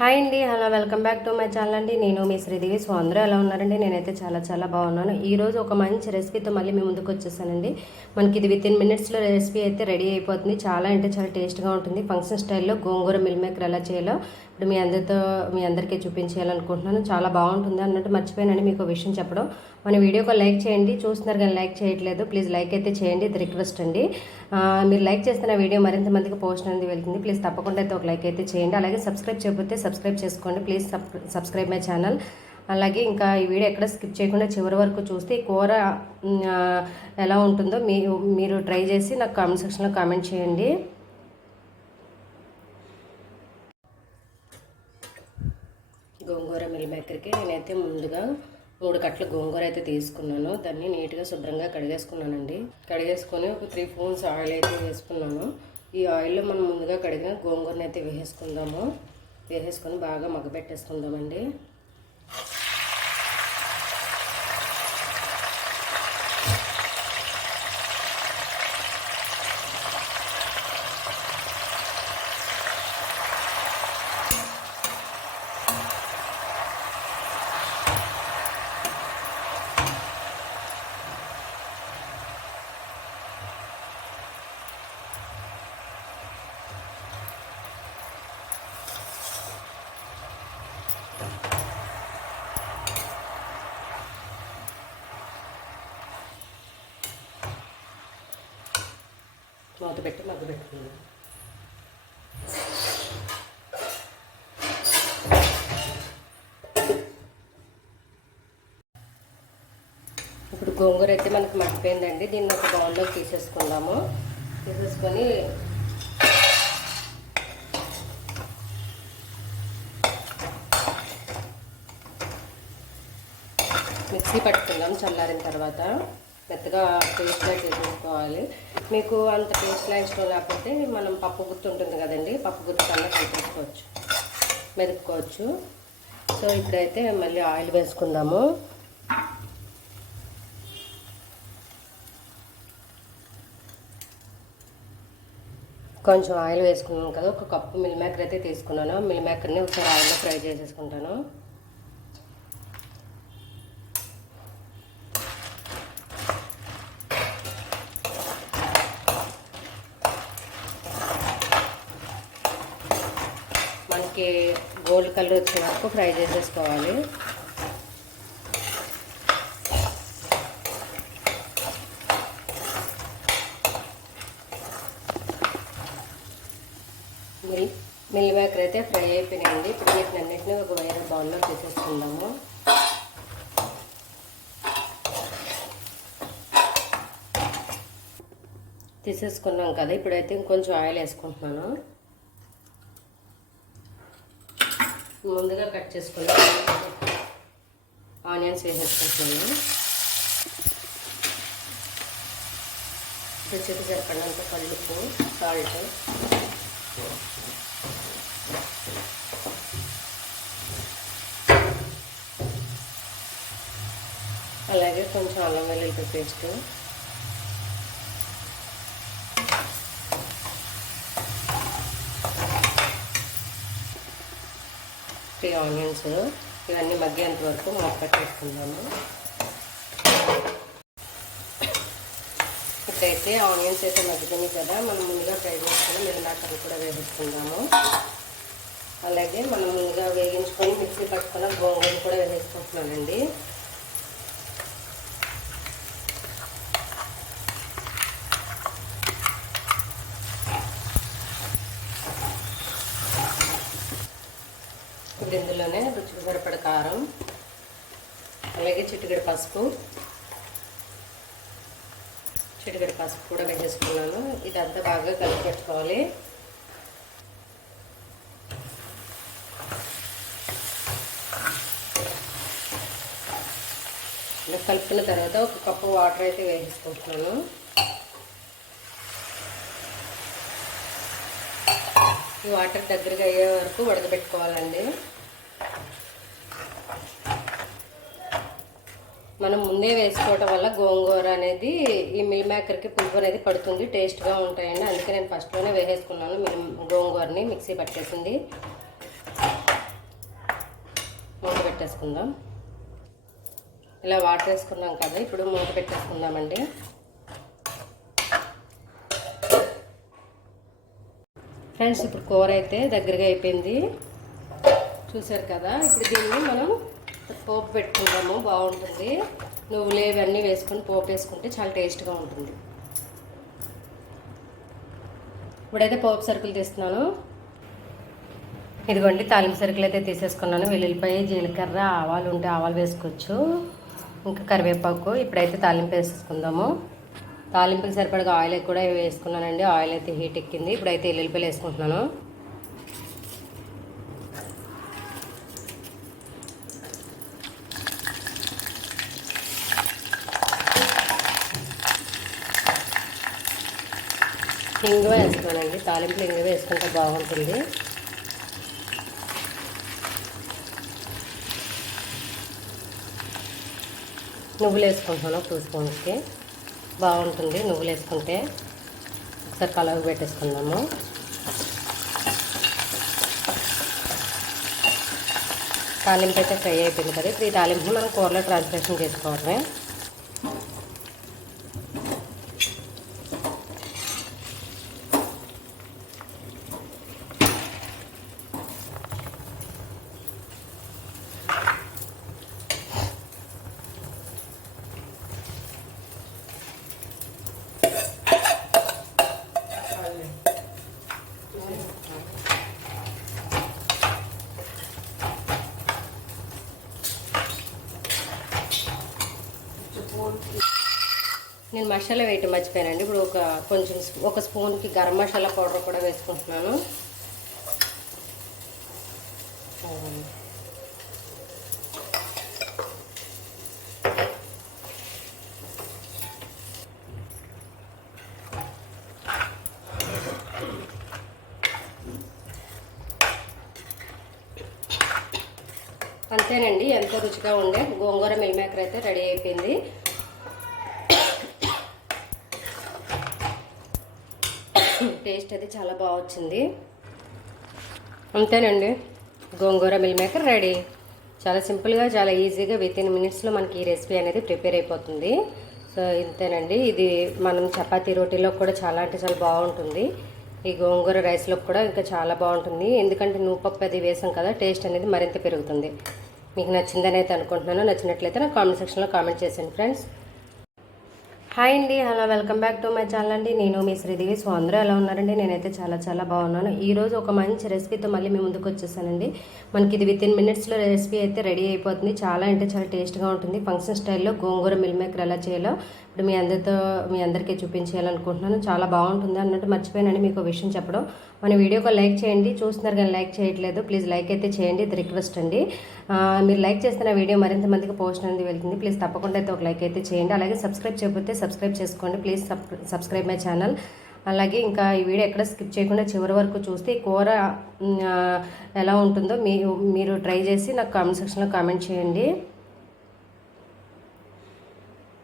Hi అండి hello welcome back to my channel అండి. నేను మీ శ్రీదేవి. సో అందరూ ఎలా ఉన్నారండి? నేనైతే చాలా చాలా బాగున్నాను. ఈరోజు ఒక మంచి రెసిపీతో మళ్ళీ మీ ముందుకు వచ్చేసానండి. మనకి ఇది విత్ ఇన్ మినిట్స్లో రెసిపీ అయితే రెడీ అయిపోతుంది. చాలా అంటే చాలా టేస్ట్గా ఉంటుంది. ఫంక్షన్ స్టైల్లో గోంగూర మిల్ మేకర్ ఎలా చేయాలో ఇప్పుడు మీ అందరితో మీ అందరికీ చూపించేయాలనుకుంటున్నాను. చాలా బాగుంటుంది అన్నట్టు మర్చిపోయానండి మీకు ఒక విషయం చెప్పడం. మన వీడియోకి లైక్ చేయండి. చూస్తున్నారు కానీ లైక్ చేయట్లేదు. ప్లీజ్ లైక్ అయితే చేయండి. ఇది రిక్వెస్ట్ అండి. మీరు లైక్ చేస్తున్న వీడియో మరింత మందికి పోస్ట్ అనేది వెళ్తుంది. ప్లీజ్ తప్పకుండా అయితే ఒక లైక్ అయితే చేయండి. అలాగే సబ్స్క్రైబ్ చేయకపోతే సబ్స్క్రైబ్ చేసుకోండి. Please subscribe my channel. అలాగే ఇంకా ఈ వీడియో ఎక్కడ స్కిప్ చేయకుండా చివరి వరకు చూస్తే ఈ కూర ఎలా ఉంటుందో మీ మీరు ట్రై చేసి నాకు కామెంట్ సెక్షన్లో కామెంట్ చేయండి. గోంగూర మిల్ మేకర్కి నేనైతే ముందుగా మూడు కట్టలు గోంగూర అయితే తీసుకున్నాను. దాన్ని నీట్గా శుభ్రంగా కడిగేసుకున్నానండి. కడిగేసుకొని ఒక త్రీ స్పూన్స్ ఆయిల్ అయితే వేసుకున్నాను. ఈ ఆయిల్లో మనం ముందుగా కడిగిన గోంగూరని అయితే వేసేసుకుందాము. వేసేసుకొని బాగా మగ్గబెట్టేసుకుందామండి మూత పెట్టి మగ్గబెట్టుకుందాం ఇప్పుడు గోంగూర అయితే మనకు మర్చిపోయిందండి దీన్ని ఒక బౌల్లోకి తీసేసుకుందాము. తీసేసుకొని మిక్సీ పట్టుకుందాం చల్లారిన తర్వాత. మెత్తగా పేస్ట్లా చేసేసుకోవాలి మీకు అంత పేస్ట్లా ఇష్టం లేకపోతే మనం పప్పు గుర్తు ఉంటుంది కదండి పప్పు గుర్తు కన్నా కలిపేసుకోవచ్చు మెదుపుకోవచ్చు. సో ఇప్పుడైతే మళ్ళీ ఆయిల్ వేసుకుందాము. కొంచెం ఆయిల్ వేసుకున్నాను కదా ఒక కప్పు మిల్ మేకర్ అయితే తీసుకున్నాను. మిల్ మేకర్ని ఒకసారి ఆయిల్లో ఫ్రై చేసేసుకుంటాను. మనకి గోల్డ్ కలర్ వచ్చే వరకు ఫ్రై చేసేసుకోవాలి. మిల్ మిల్ మేకర్ అయితే ఫ్రై అయిపోయినాయండి. ఇప్పుడు వీటిని అన్నింటినీ ఒక వేరే బౌల్లో తీసేసుకుందాము. తీసేసుకున్నాం కదా ఇప్పుడైతే ఇంకొంచెం ఆయిల్ వేసుకుంటున్నాను. ముందుగా కట్ చేసుకుని ఆనియన్స్ వేసేసుకుంటున్నాను. రుచికి సరిపడినంత కల్లుపు సాల్ట్. అలాగే కొంచెం అల్లం వెల్లుల్లి పేస్ట్. త్రీ ఆనియన్స్ ఇవన్నీ మగ్గేంత వరకు మూత పెట్టేసుకుందాము. ఇప్పుడైతే ఆనియన్స్ అయితే మగ్గుతుంది కదా మనం ముందుగా ఫ్రై చేసుకుని మిరనాకలు కూడా వేసేసుకుందాము. అలాగే మనం ముందుగా వేగించుకొని మిక్సీ పట్టుకున్న గోంగూర కూడా వేసేసుకుంటున్నానండి. అందులోనే ఇందులోనే రుచికి సరిపడ కారం అలాగే చిటికెడు పసుపు చిటికెడు పసుపు కూడా వేసేసుకున్నాను. ఇదంతా బాగా కలిపి పెట్టుకోవాలి ఇలా కలుపుకున్న తర్వాత ఒక కప్పు వాటర్ అయితే వేసేసుకుంటున్నాను. ఈ వాటర్ దగ్గరగా అయ్యే వరకు ఉడకబెట్టుకోవాలండి. మనం ముందే వేసుకోవటం వల్ల గోంగూర అనేది ఈ మిల్ మేకర్కి పులుపు అనేది పడుతుంది టేస్ట్గా ఉంటాయండి. అందుకే నేను ఫస్ట్లోనే వేసేసుకున్నాను. మిల్ గోంగూరని మిక్సీ పట్టేసింది. పెట్టేసుకుందాం. ఇలా వాటర్ వేసుకున్నాం కదా ఇప్పుడు మూత పెట్టేసుకుందామండి. ఫ్రెండ్స్ ఇప్పుడు కూర అయితే దగ్గరగా అయిపోయింది. చూసారు కదా ఇప్పుడు దీన్ని మనం పోపు పెట్టుకుంటాము బాగుంటుంది. నువ్వులు ఇవన్నీ వేసుకొని పోపు వేసుకుంటే చాలా టేస్ట్గా ఉంటుంది. ఇప్పుడైతే పోపు సరుకులు తీస్తున్నాను. ఇదిగోండి తాలింపు సరుకులు అయితే తీసేసుకున్నాను. వెల్లుల్లిపాయ జీలకర్ర ఆవాలు ఉంటే ఆవాలు వేసుకోవచ్చు. ఇంకా కరివేపాకు ఇప్పుడైతే తాలింపు వేసేసుకుందాము. తాలింపుకి సరిపడగా ఆయిల్ కూడా వేసుకున్నానండి. ఆయిల్ అయితే హీట్ ఎక్కింది. ఇప్పుడైతే ఎల్లుల్లిపాయలు వేసుకుంటున్నాను. ఇంగువ వేసుకోనండి. తాలింపులు ఇంగువ వేసుకుంటే బాగుంటుంది. నువ్వులు వేసుకుంటున్నాను టూ స్పూన్స్కి. బాగుంటుంది నువ్వులు వేసుకుంటే. ఒకసారి కలవ పెట్టేసుకుందాము. తాలింపు అయితే ఫ్రై అయిపోయింది కదా ఇప్పుడు ఈ తాలింపుని మనం కూరలో ట్రాన్స్లేషన్ చేసుకోవడమే. నేను మసాలా వేయటం మర్చిపోయానండి. ఇప్పుడు ఒక కొంచెం ఒక స్పూన్కి గరం మసాలా పౌడర్ కూడా వేసుకుంటున్నాను. అంతేనండి ఎంతో రుచిగా ఉండే గోంగూర మిల్ మేకర్ అయితే రెడీ అయిపోయింది. టేస్ట్ అయితే చాలా బాగా వచ్చింది. అంతేనండి గోంగూర మిల్ మేకర్ రెడీ. చాలా సింపుల్గా చాలా ఈజీగా విత్ ఇన్ మినిట్స్లో మనకి ఈ రెసిపీ అనేది ప్రిపేర్ అయిపోతుంది. సో ఇంతేనండి ఇది మనం చపాతీ రోటీలో కూడా చాలా అంటే చాలా బాగుంటుంది. ఈ గోంగూర రైస్లో కూడా ఇంకా చాలా బాగుంటుంది. ఎందుకంటే నూపప్పు అది వేసాం కదా టేస్ట్ అనేది మరింత పెరుగుతుంది. మీకు నచ్చిందని అయితే అనుకుంటున్నాను. నచ్చినట్లయితే నాకు కామెంట్ సెక్షన్లో కామెంట్ చేయండి ఫ్రెండ్స్. హాయ్ అండి hello welcome back to my channel అండి. నేను మీ శ్రీదేవి. సో అందరూ ఎలా ఉన్నారండి? నేనైతే చాలా చాలా బాగున్నాను. ఈరోజు ఒక మంచి రెసిపీతో మళ్ళీ మీ ముందుకు వచ్చేసానండి. మనకి ఇది విత్ ఇన్ మినిట్స్లో రెసిపీ అయితే రెడీ అయిపోతుంది. చాలా అంటే చాలా టేస్ట్గా ఉంటుంది. ఫంక్షన్ స్టైల్లో గోంగూర మిల్ మేకర్ ఎలా చేయాలో ఇప్పుడు మీ అందరితో మీ అందరికీ చూపించేయాలనుకుంటున్నాను. చాలా బాగుంటుంది అన్నట్టు మర్చిపోయానండి మీకు ఒక విషయం చెప్పడం. మన వీడియోకి లైక్ చేయండి. చూస్తున్నారు కానీ లైక్ చేయట్లేదు. ప్లీజ్ లైక్ అయితే చేయండి. ఇది రిక్వెస్ట్ అండి. మీరు లైక్ చేస్తున్న వీడియో మరింత మందికి పోస్ట్ అనేది వెళ్తుంది. ప్లీజ్ తప్పకుండా అయితే ఒక లైక్ అయితే చేయండి. అలాగే సబ్స్క్రైబ్ చేయకపోతే సబ్స్క్రైబ్ చేసుకోండి. ప్లీజ్ సబ్స్క్రైబ్ మై ఛానల్ అలాగే ఇంకా ఈ వీడియో ఎక్కడ స్కిప్ చేయకుండా చివరి వరకు చూస్తే ఈ కూర ఎలా ఉంటుందో మీరు మీరు ట్రై చేసి నాకు కామెంట్ సెక్షన్లో కామెంట్ చేయండి.